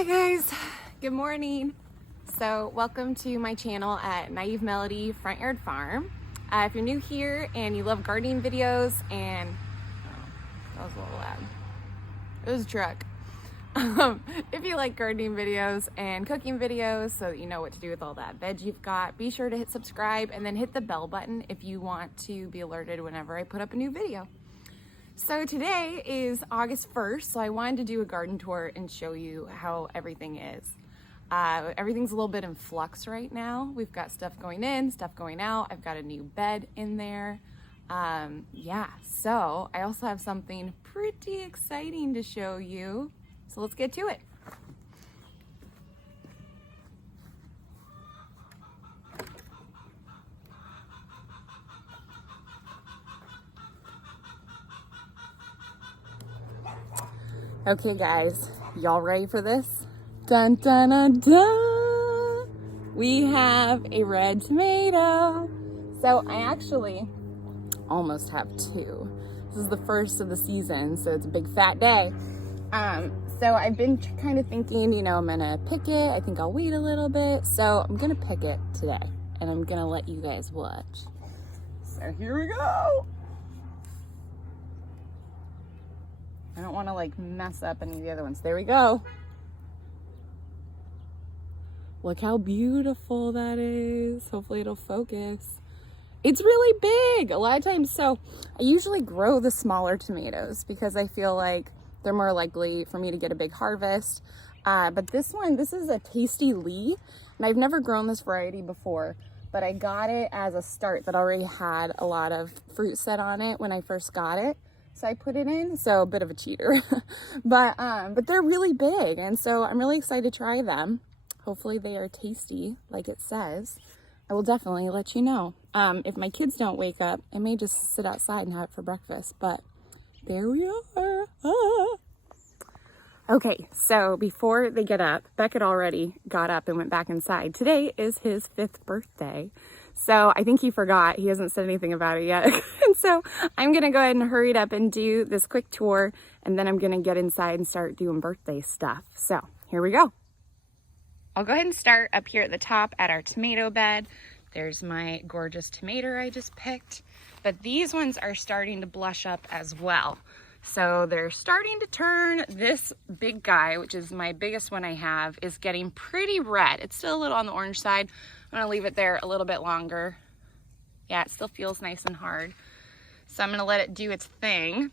Hi guys, good morning. So welcome to my channel at Naive Melody Front Yard Farm. If you're new here and you love gardening videos and, that was a little loud. It was a truck. If you like gardening videos and cooking videos so that you know what to do with all that veg you've got, be sure to hit subscribe and then hit the bell button if you want to be alerted whenever I put up a new video. So today is August 1st, so I wanted to do a garden tour and show you how everything is. Everything's a little bit in flux right now. We've got stuff going in, stuff going out. I've got a new bed in there. Yeah, so I also have something pretty exciting to show you. So let's get to it. Okay guys, y'all ready for this? Dun dun dun dun! We have a red tomato. So I actually almost have two. This is the first of the season, so it's a big fat day. So I've been kind of thinking, you know, I'm gonna pick it. I think I'll wait a little bit. So I'm gonna pick it today and I'm gonna let you guys watch. So here we go. I don't want to like mess up any of the other ones. There we go. Look how beautiful that is. Hopefully it'll focus. It's really big a lot of times. So I usually grow the smaller tomatoes because I feel like they're more likely for me to get a big harvest. But this one, this is a Tasty Lee, and I've never grown this variety before, but I got it as a start that already had a lot of fruit set on it when I first got it. So I put it in, so a bit of a cheater, but they're really big. And so I'm really excited to try them. Hopefully they are tasty like it says. I will definitely let you know. If my kids don't wake up, I may just sit outside and have it for breakfast, but there we are. Ah. Okay, so before they get up, Beckett already got up and went back inside. Today is his 5th birthday. So I think he forgot. He hasn't said anything about it yet. And so I'm going to go ahead and hurry it up and do this quick tour. And then I'm going to get inside and start doing birthday stuff. So here we go. I'll go ahead and start up here at the top at our tomato bed. There's my gorgeous tomato I just picked. But these ones are starting to blush up as well. So they're starting to turn. This big guy, which is my biggest one I have, is getting pretty red. It's still a little on the orange side. I'm gonna leave it there a little bit longer. Yeah, it still feels nice and hard. So I'm gonna let it do its thing. And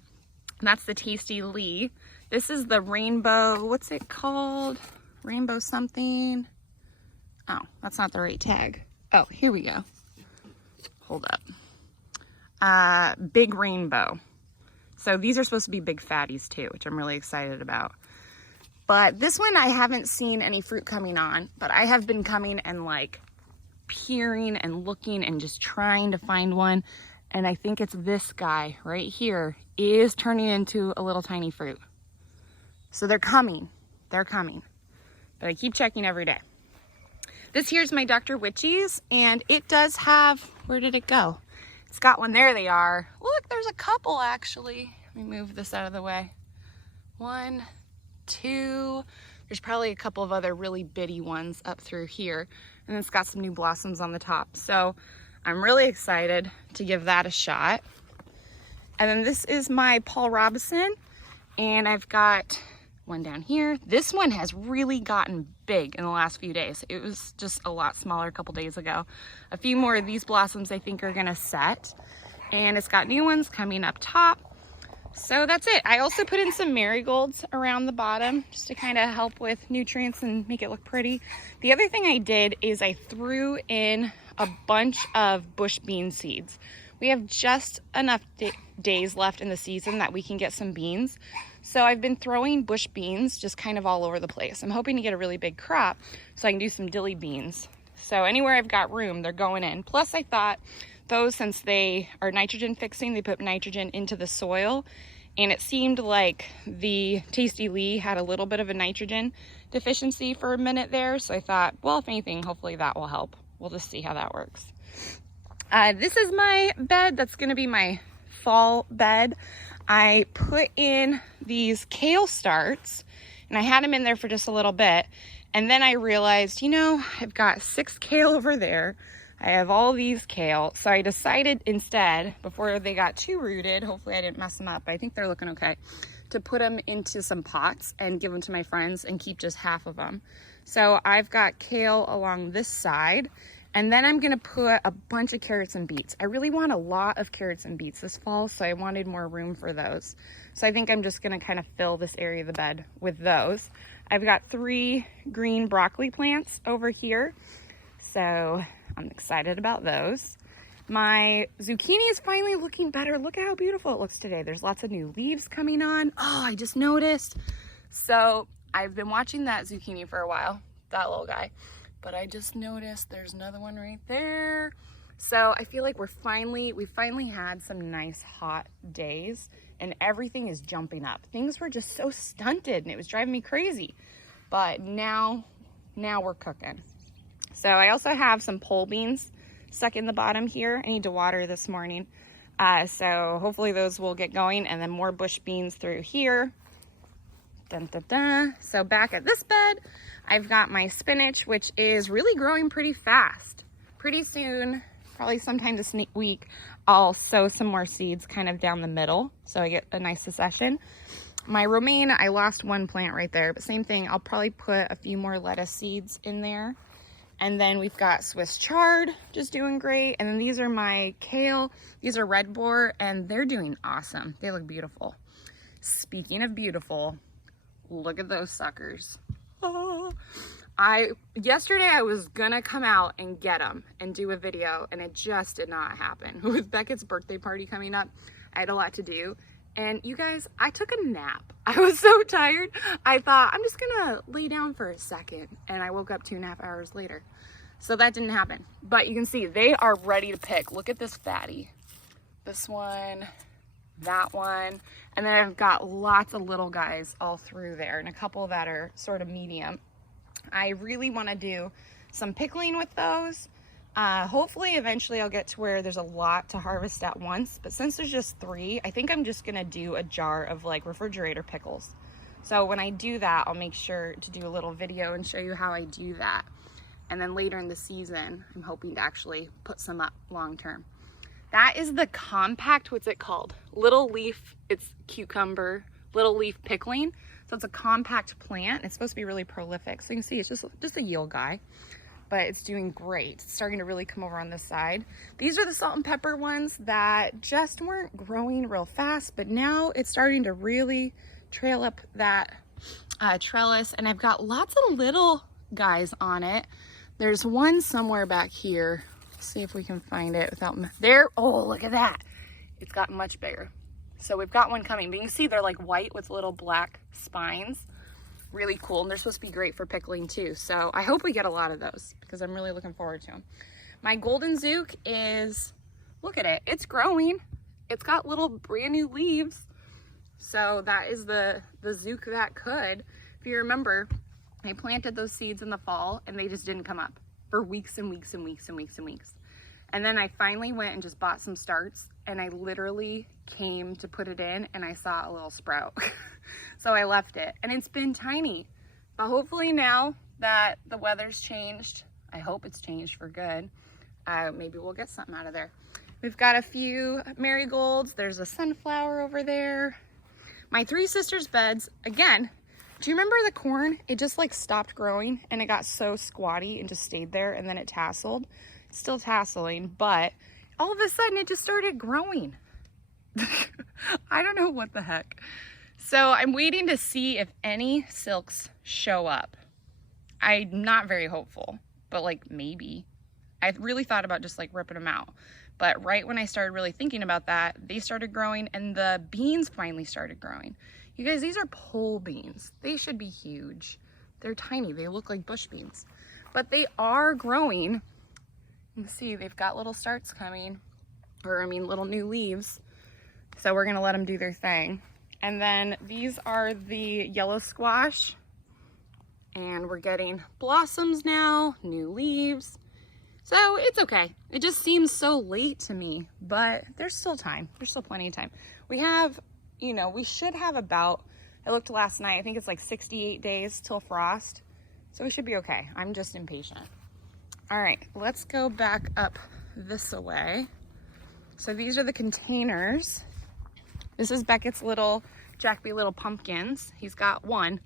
that's the Tasty Lee. This is the rainbow, what's it called? Rainbow something. Oh, that's not the right tag. Oh, here we go. Hold up. Big rainbow. So these are supposed to be big fatties too, which I'm really excited about. But this one I haven't seen any fruit coming on, but I have been coming and like peering and looking and just trying to find one. And I think it's this guy right here is turning into a little tiny fruit. So they're coming, but I keep checking every day. This here's my Dr. Witchies, and it does have, where did it go? It's got one, there they are. Look, there's a couple actually. Let me move this out of the way. 1, 2, there's probably a couple of other really bitty ones up through here. And it's got some new blossoms on the top. So I'm really excited to give that a shot. And then this is my Paul Robeson, and I've got one down here. This one has really gotten big in the last few days. It was just a lot smaller a couple days ago. A few more of these blossoms I think are gonna set, and it's got new ones coming up top. So that's it. I also put in some marigolds around the bottom just to kind of help with nutrients and make it look pretty. The other thing I did is I threw in a bunch of bush bean seeds. We have just enough days left in the season that we can get some beans. So I've been throwing bush beans just kind of all over the place. I'm hoping to get a really big crop so I can do some dilly beans. So anywhere I've got room, they're going in. Plus I thought those, since they are nitrogen fixing, they put nitrogen into the soil. And it seemed like the Tasty Lee had a little bit of a nitrogen deficiency for a minute there. So I thought, well, if anything, hopefully that will help. We'll just see how that works. This is my bed. That's going to be my fall bed. I put in these kale starts And I had them in there for just a little bit. And then I realized, you know, I've got 6 kale over there. I have all these kale. So I decided instead, before they got too rooted, hopefully I didn't mess them up, but I think they're looking okay, to put them into some pots and give them to my friends and keep just half of them. So I've got kale along this side, and then I'm gonna put a bunch of carrots and beets. I really want a lot of carrots and beets this fall, so I wanted more room for those. So I think I'm just gonna kind of fill this area of the bed with those. I've got 3 green broccoli plants over here, so I'm excited about those. My zucchini is finally looking better. Look at how beautiful it looks today. There's lots of new leaves coming on. Oh, I just noticed. So I've been watching that zucchini for a while, that little guy, but I just noticed there's another one right there. So I feel like we finally had some nice hot days and everything is jumping up. Things were just so stunted and it was driving me crazy. But now we're cooking. So I also have some pole beans stuck in the bottom here. I need to water this morning. So hopefully those will get going, and then more bush beans through here. Dun, dun, dun. So back at this bed, I've got my spinach, which is really growing pretty fast. Pretty soon, probably sometime this week, I'll sow some more seeds kind of down the middle so I get a nice succession. My romaine, I lost one plant right there, but same thing, I'll probably put a few more lettuce seeds in there. And then we've got Swiss chard, just doing great. And then these are my kale. These are red boar, and they're doing awesome. They look beautiful. Speaking of beautiful, look at those suckers. Oh. Yesterday I was gonna come out and get them and do a video, and it just did not happen. With Beckett's birthday party coming up, I had a lot to do. And you guys, I took a nap. I was so tired. I thought, I'm just gonna lay down for a second. And I woke up 2.5 hours later. So that didn't happen. But you can see they are ready to pick. Look at this fatty. This one, that one. And then I've got lots of little guys all through there and a couple that are sort of medium. I really wanna do some pickling with those. Hopefully eventually I'll get to where there's a lot to harvest at once, but since there's just 3, I think I'm just gonna do a jar of like refrigerator pickles. So when I do that, I'll make sure to do a little video and show you how I do that. And then later in the season, I'm hoping to actually put some up long term. That is the compact, what's it called? Little leaf, it's cucumber, little leaf pickling. So it's a compact plant. It's supposed to be really prolific. So you can see it's just a yield guy. But it's doing great. It's starting to really come over on this side. These are the salt and pepper ones that just weren't growing real fast, but now it's starting to really trail up that trellis, and I've got lots of little guys on it. There's one somewhere back here. Let's see if we can find it without there. Oh, look at that. It's gotten much bigger. So we've got one coming, but you can see they're like white with little black spines. Really cool, and they're supposed to be great for pickling too. So I hope we get a lot of those because I'm really looking forward to them. My golden zook is, look at it, it's growing. It's got little brand new leaves. So that is the zook that could. If you remember, I planted those seeds in the fall and they just didn't come up for weeks and weeks and weeks and weeks and weeks. And then I finally went and just bought some starts, and I literally came to put it in and I saw a little sprout. So I left it, and it's been tiny. But hopefully now that the weather's changed, I hope it's changed for good, maybe we'll get something out of there. We've got a few marigolds. There's a sunflower over there. My 3 sisters' beds, again, do you remember the corn? It just like stopped growing and it got so squatty and just stayed there, and then it tasseled. It's still tasseling, but all of a sudden it just started growing. I don't know what the heck. So I'm waiting to see if any silks show up. I'm not very hopeful, but like maybe. I really thought about just like ripping them out. But right when I started really thinking about that, they started growing and the beans finally started growing. You guys, these are pole beans. They should be huge. They're tiny. They look like bush beans, but they are growing. You can see they've got little starts coming, or I mean little new leaves. So we're gonna let them do their thing. And then these are the yellow squash, and we're getting blossoms now, new leaves. So it's okay. It just seems so late to me, but there's still time. There's still plenty of time. We have, you know, we should have about I looked last night. I think it's like 68 days till frost. So we should be okay. I'm just impatient. All right, let's go back up this way. So these are the containers. This is Beckett's little Jack-B little pumpkins. He's got one,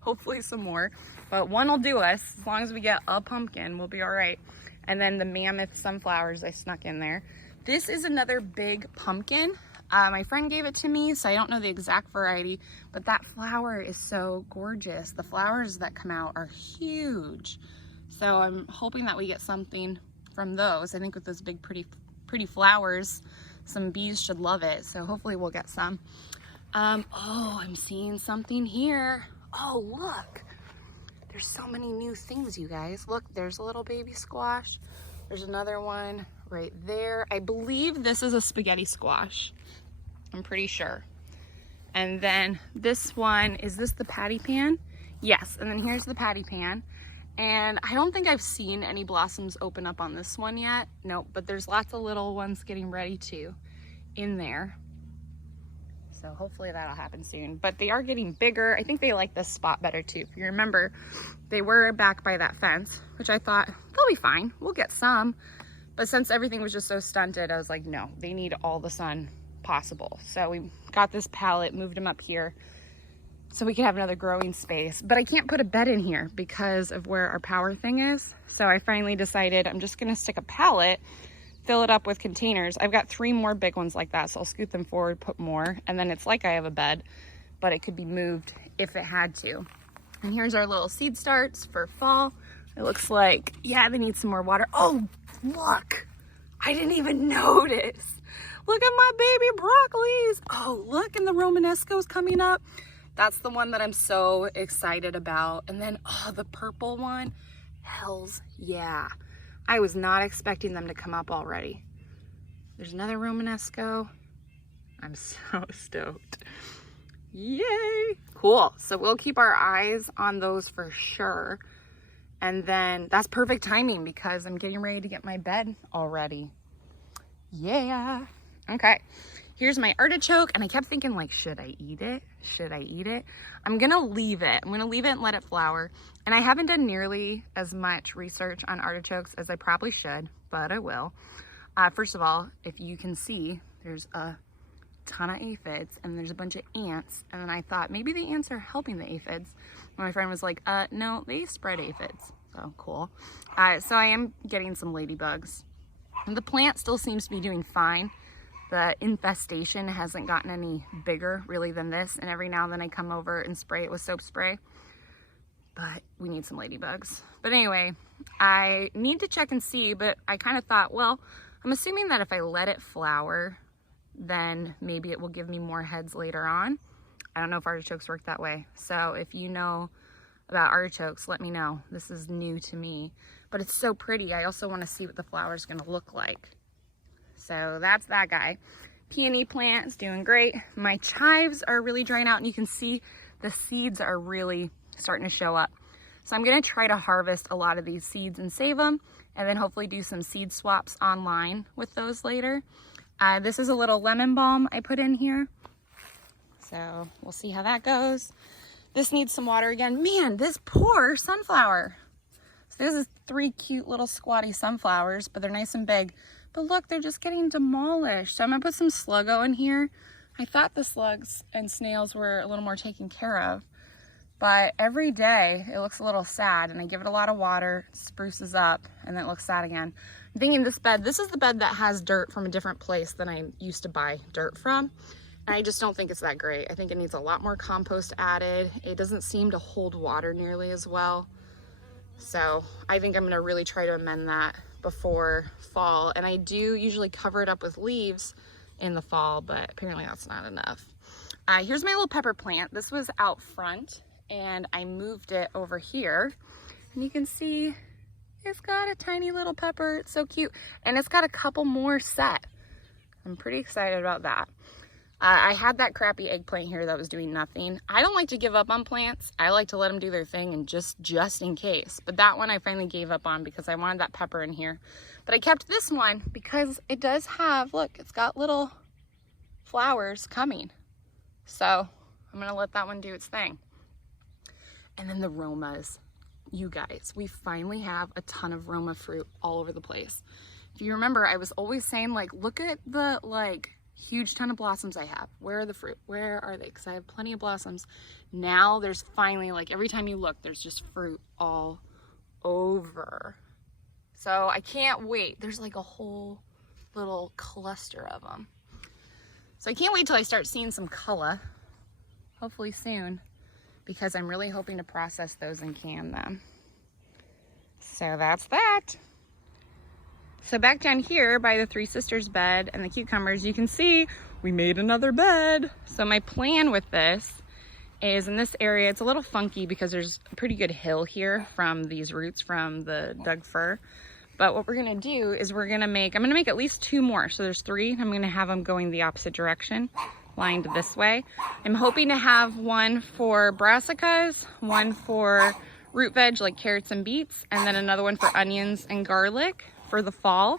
hopefully some more, but one will do us. As long as we get a pumpkin, we'll be all right. And then the mammoth sunflowers I snuck in there. This is another big pumpkin. My friend gave it to me, so I don't know the exact variety, but that flower is so gorgeous. The flowers that come out are huge. So I'm hoping that we get something from those. I think with those big, pretty flowers, some bees should love it. So hopefully we'll get some. Oh, I'm seeing something here. Oh, look. There's so many new things, you guys. Look, there's a little baby squash. There's another one right there. I believe this is a spaghetti squash. I'm pretty sure. And then this one, is this the patty pan? Yes, and then here's the patty pan. And I don't think I've seen any blossoms open up on this one yet. Nope, but there's lots of little ones getting ready to in there. So hopefully that'll happen soon. But they are getting bigger. I think they like this spot better too. If you remember, they were back by that fence, which I thought, they'll be fine. We'll get some. But since everything was just so stunted, I was like, no, they need all the sun possible. So we got this pallet, moved them up here so we could have another growing space. But I can't put a bed in here because of where our power thing is. So I finally decided I'm just gonna stick a pallet, fill it up with containers. I've got 3 more big ones like that, so I'll scoot them forward, put more, and then it's like I have a bed, but it could be moved if it had to. And here's our little seed starts for fall. It looks like, yeah, they need some more water. Oh, look, I didn't even notice. Look at my baby broccolis. Oh, look, and the Romanesco's coming up. That's the one that I'm so excited about. And then, oh, the purple one, hells yeah. I was not expecting them to come up already. There's another Romanesco. I'm so stoked. Yay! Cool. So we'll keep our eyes on those for sure. And then that's perfect timing because I'm getting ready to get my bed already. Yeah. Okay. Here's my artichoke. And I kept thinking, like, should I eat it? Should I eat it? I'm going to leave it. I'm going to leave it and let it flower. And I haven't done nearly as much research on artichokes as I probably should, but I will. First of all, if you can see, there's a ton of aphids and there's a bunch of ants. And then I thought maybe the ants are helping the aphids. And my friend was like, no, they spread aphids. So cool. So I am getting some ladybugs. And the plant still seems to be doing fine. The infestation hasn't gotten any bigger really than this. And every now and then I come over and spray it with soap spray. But we need some ladybugs. But anyway, I need to check and see, but I kind of thought, well, I'm assuming that if I let it flower, then maybe it will give me more heads later on. I don't know if artichokes work that way. So if you know about artichokes, let me know. This is new to me, but it's so pretty. I also want to see what the flower is going to look like. So that's that guy. Peony plant is doing great. My chives are really drying out and you can see the seeds are really starting to show up. So I'm going to try to harvest a lot of these seeds and save them and then hopefully do some seed swaps online with those later. This is a little lemon balm I put in here. So we'll see how that goes. This needs some water again. Man, this poor sunflower. So this is 3 cute little squatty sunflowers, but they're nice and big. But look, they're just getting demolished. So I'm gonna put some Sluggo in here. I thought the slugs and snails were a little more taken care of, but every day it looks a little sad and I give it a lot of water, spruces up, and then it looks sad again. I'm thinking this is the bed that has dirt from a different place than I used to buy dirt from. And I just don't think it's that great. I think it needs a lot more compost added. It doesn't seem to hold water nearly as well. So I think I'm gonna really try to amend that before fall. And I do usually cover it up with leaves in the fall, but apparently that's not enough. Here's my little pepper plant. This was out front and I moved it over here. And you can see it's got a tiny little pepper. It's so cute. And it's got a couple more set. I'm pretty excited about that. I had that crappy eggplant here that was doing nothing. I don't like to give up on plants. I like to let them do their thing and just in case. But that one I finally gave up on because I wanted that pepper in here. But I kept this one because it does have, look, it's got little flowers coming. So I'm gonna let that one do its thing. And then the Romas. You guys, we finally have a ton of Roma fruit all over the place. If you remember, I was always saying, like, look at the, like, huge ton of blossoms I have. Where are the fruit? Where are they? Because I have plenty of blossoms. Now there's finally, like, every time you look, there's just fruit all over. So I can't wait. There's like a whole little cluster of them. So I can't wait till I start seeing some color, hopefully soon, because I'm really hoping to process those and can them. So that's that. So back down here by the Three Sisters bed and the cucumbers, you can see we made another bed. So my plan with this is in this area, it's a little funky because there's a pretty good hill here from these roots from the Doug fir. But what we're gonna do is I'm gonna make at least 2 more. So there's 3. I'm gonna have them going the opposite direction, lined this way. I'm hoping to have one for brassicas, one for root veg like carrots and beets, and then another one for onions and garlic for the fall.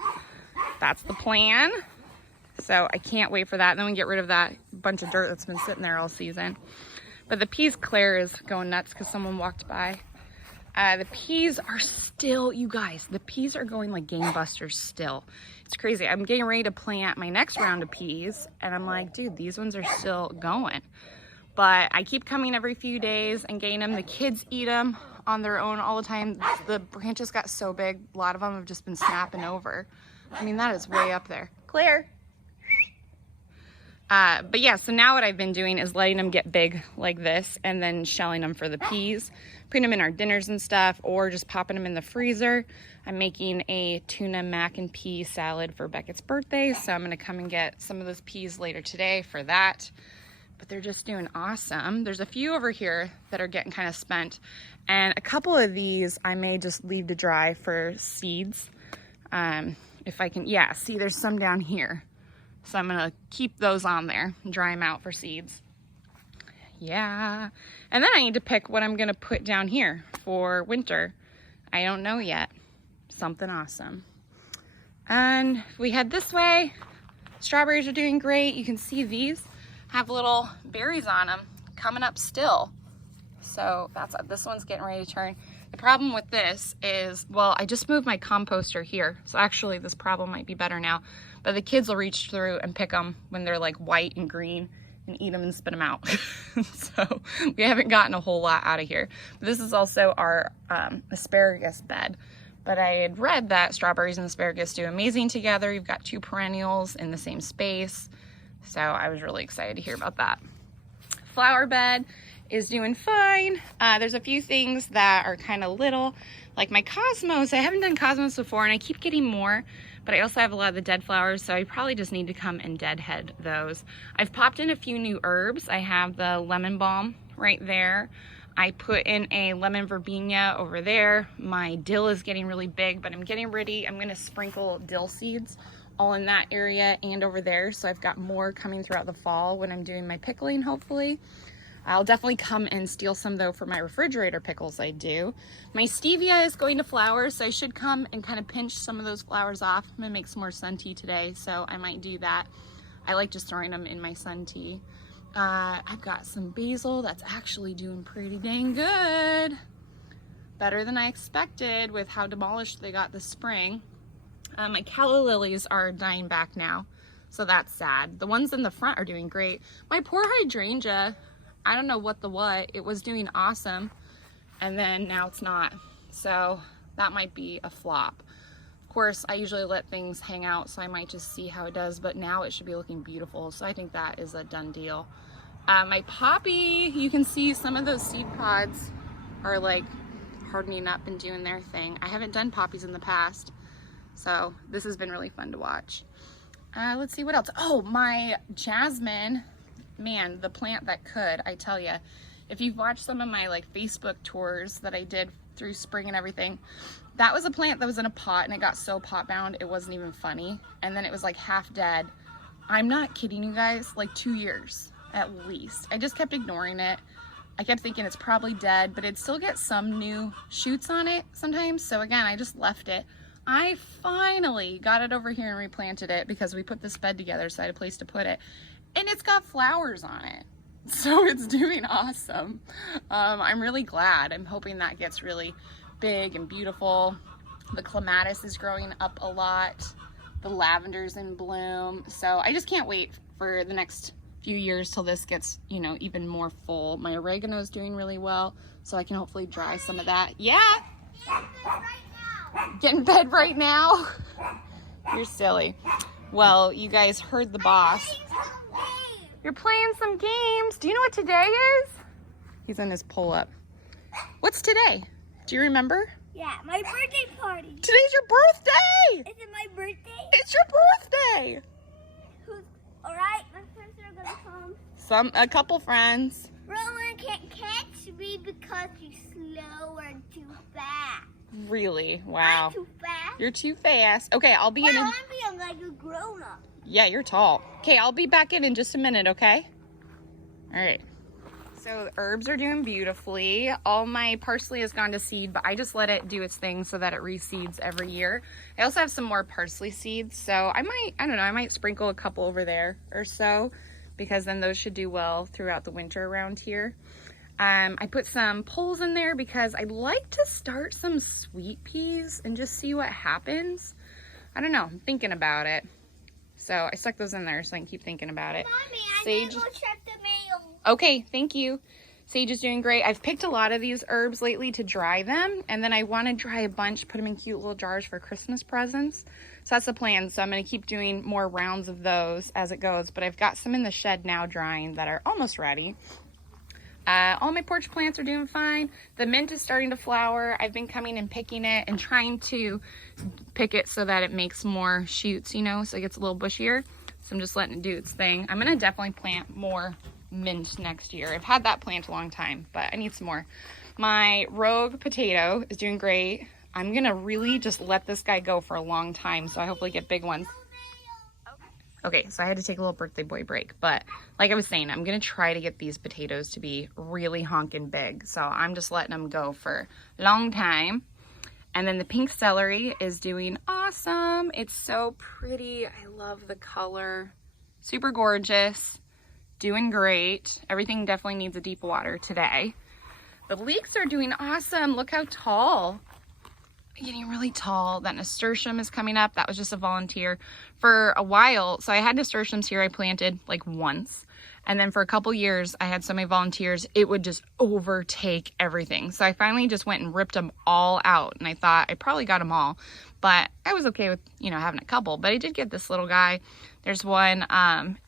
That's the plan. So I can't wait for that. And then we get rid of that bunch of dirt that's been sitting there all season. But the peas, Claire is going nuts because someone walked by. The peas are still, you guys, the peas are going like gangbusters still. It's crazy. I'm getting ready to plant my next round of peas and I'm like, dude, these ones are still going. But I keep coming every few days and getting them. The kids eat them on their own all the time. The branches got so big, a lot of them have just been snapping over. I mean, that is way up there. Claire. But yeah, so now what I've been doing is letting them get big like this and then shelling them for the peas, putting them in our dinners and stuff, or just popping them in the freezer. I'm making a tuna mac and pea salad for Beckett's birthday, so I'm gonna come and get some of those peas later today for that. But they're just doing awesome. There's a few over here that are getting kind of spent, and a couple of these I may just leave to dry for seeds. If I can, yeah, see there's some down here. So I'm gonna keep those on there and dry them out for seeds. Yeah. And then I need to pick what I'm gonna put down here for winter. I don't know yet. Something awesome. And if we head this way, strawberries are doing great. You can see these have little berries on them coming up still. So this one's getting ready to turn. The problem with this is, well, I just moved my composter here. So actually this problem might be better now, but the kids will reach through and pick them when they're like white and green and eat them and spit them out. So we haven't gotten a whole lot out of here. But this is also our asparagus bed. But I had read that strawberries and asparagus do amazing together. You've got 2 perennials in the same space. So I was really excited to hear about that. Flower bed is doing fine. There's a few things that are kind of little, like my cosmos. I haven't done cosmos before and I keep getting more, but I also have a lot of the dead flowers, so I probably just need to come and deadhead those. I've popped in a few new herbs. I have the lemon balm right there. I put in a lemon verbena over there. My dill is getting really big, but I'm getting ready. I'm gonna sprinkle dill seeds all in that area and over there, so I've got more coming throughout the fall when I'm doing my pickling, hopefully. I'll definitely come and steal some though for my refrigerator pickles I do. My stevia is going to flower, so I should come and kind of pinch some of those flowers off. I'm gonna make some more sun tea today, so I might do that. I like just throwing them in my sun tea. I've got some basil that's actually doing pretty dang good. Better than I expected with how demolished they got this spring. My calla lilies are dying back now, so that's sad. The ones in the front are doing great. My poor hydrangea, I don't know what it was doing awesome, and then now it's not. So that might be a flop. Of course, I usually let things hang out, so I might just see how it does, but now it should be looking beautiful. So I think that is a done deal. My poppy, you can see some of those seed pods are like hardening up and doing their thing. I haven't done poppies in the past, so this has been really fun to watch. Let's see what else. Oh, my jasmine. Man, the plant that could, I tell you. If you've watched some of my like Facebook tours that I did through spring and everything, that was a plant that was in a pot and it got so pot bound it wasn't even funny. And then it was like half dead. I'm not kidding you guys, like 2 years at least. I just kept ignoring it. I kept thinking it's probably dead, but it still gets some new shoots on it sometimes. So again, I just left it. I finally got it over here and replanted it because we put this bed together, so I had a place to put it. And it's got flowers on it. So it's doing awesome. I'm really glad. I'm hoping that gets really big and beautiful. The clematis is growing up a lot. The lavender's in bloom. So I just can't wait for the next few years till this gets, you know, even more full. My oregano is doing really well, so I can hopefully dry some of that. Yeah. Get in bed right now. You're silly. Well, you guys heard the boss. You're playing some games. Do you know what today is? He's in his pull-up. What's today? Do you remember? Yeah, my birthday party. Today's your birthday! Is it my birthday? It's your birthday! Alright, my friends are gonna come. A couple friends. Roman can't catch me because she's slow and too fast. Really? Wow. I'm too fast. You're too fast. Okay, I'll be Well, in. I'm being like a grown up. Yeah, you're tall. Okay, I'll be back in just a minute, okay? All right. So the herbs are doing beautifully. All my parsley has gone to seed, but I just let it do its thing so that it reseeds every year. I also have some more parsley seeds, so I might sprinkle a couple over there or so, because then those should do well throughout the winter around here. I put some poles in there because I'd like to start some sweet peas and just see what happens. I don't know, I'm thinking about it. So I stuck those in there so I can keep thinking about it. Mommy, Sage. I need to go check the mail. Okay, thank you. Sage is doing great. I've picked a lot of these herbs lately to dry them, and then I want to dry a bunch, put them in cute little jars for Christmas presents. So that's the plan. So I'm going to keep doing more rounds of those as it goes, but I've got some in the shed now drying that are almost ready. All my porch plants are doing fine. The mint is starting to flower. I've been coming and picking it and trying to pick it so that it makes more shoots, you know, so it gets a little bushier. So I'm just letting it do its thing. I'm going to definitely plant more mint next year. I've had that plant a long time, but I need some more. My rogue potato is doing great. I'm going to really just let this guy go for a long time, so I hopefully get big ones. Okay, so I had to take a little birthday boy break, but like I was saying, I'm going to try to get these potatoes to be really honking big. So I'm just letting them go for a long time. And then the pink celery is doing awesome. It's so pretty. I love the color. Super gorgeous. Doing great. Everything definitely needs a deep water today. The leeks are doing awesome. Look how tall. Getting really tall. That nasturtium is coming up. That was just a volunteer for a while. So I had nasturtiums here I planted like once. And then for a couple years, I had so many volunteers, it would just overtake everything. So I finally just went and ripped them all out. And I thought I probably got them all, but I was okay with, you know, having a couple. But I did get this little guy. There's one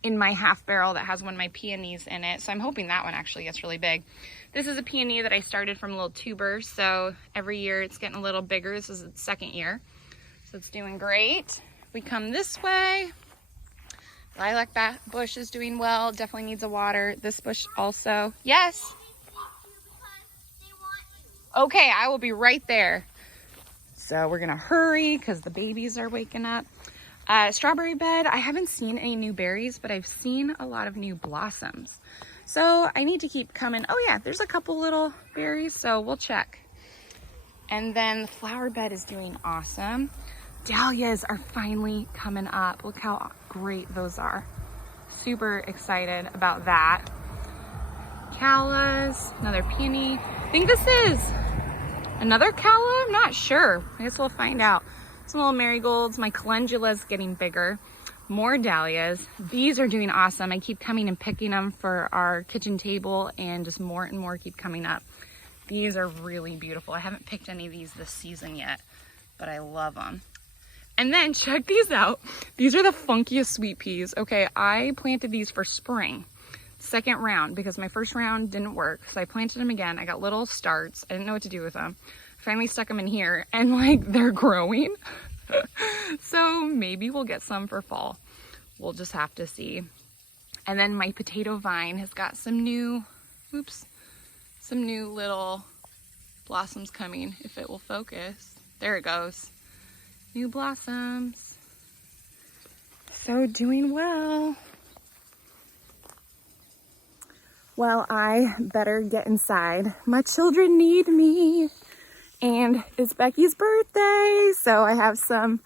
in my half barrel that has one of my peonies in it. So I'm hoping that one actually gets really big. This is a peony that I started from a little tuber. So every year it's getting a little bigger. This is its second year. So it's doing great. We come this way. Lilac that bush is doing well. Definitely needs a water. This bush also. Yes. Okay, I will be right there. So we're gonna hurry because the babies are waking up. Strawberry bed, I haven't seen any new berries, but I've seen a lot of new blossoms. So I need to keep coming. Oh yeah, there's a couple little berries, so we'll check. And then the flower bed is doing awesome. Dahlias are finally coming up. Look how great those are. Super excited about that. Callas, another peony. I think this is another calla, I'm not sure. I guess we'll find out. Some little marigolds. My calendula's getting bigger. More dahlias. These are doing awesome. I keep coming and picking them for our kitchen table, and just more and more keep coming up. These are really beautiful. I haven't picked any of these this season yet, but I love them. And then check these out. These are the funkiest sweet peas. Okay, I planted these for spring, second round, because my first round didn't work. So I planted them again. I got little starts. I didn't know what to do with them. I finally stuck them in here, and like they're growing. So maybe we'll get some for fall. We'll just have to see. And then my potato vine has got some new, some new little blossoms coming, if it will focus. There it goes. New blossoms. So doing well. Well, I better get inside. My children need me. And it's Becky's birthday, so I have some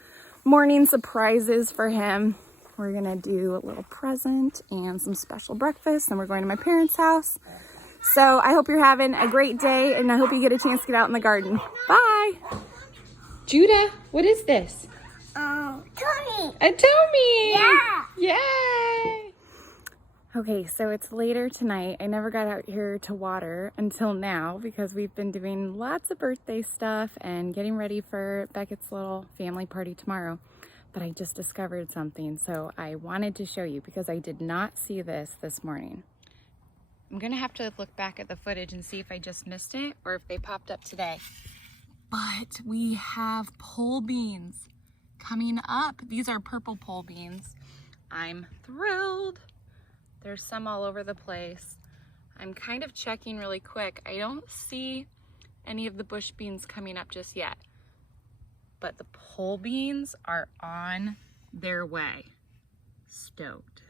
morning surprises for him. we're gonna do a little present and some special breakfast, and we're going to my parents' house. So I hope you're having a great day, and I hope you get a chance to get out in the garden. Bye. Judah, what is this? Tony. A Tommy. Yeah. Yay. Okay, so it's later tonight. I never got out here to water until now because we've been doing lots of birthday stuff and getting ready for Beckett's little family party tomorrow. But I just discovered something, so I wanted to show you because I did not see this morning. I'm gonna have to look back at the footage and see if I just missed it or if they popped up today. But we have pole beans coming up. These are purple pole beans. I'm thrilled. There's some all over the place. I'm kind of checking really quick. I don't see any of the bush beans coming up just yet, but the pole beans are on their way. Stoked.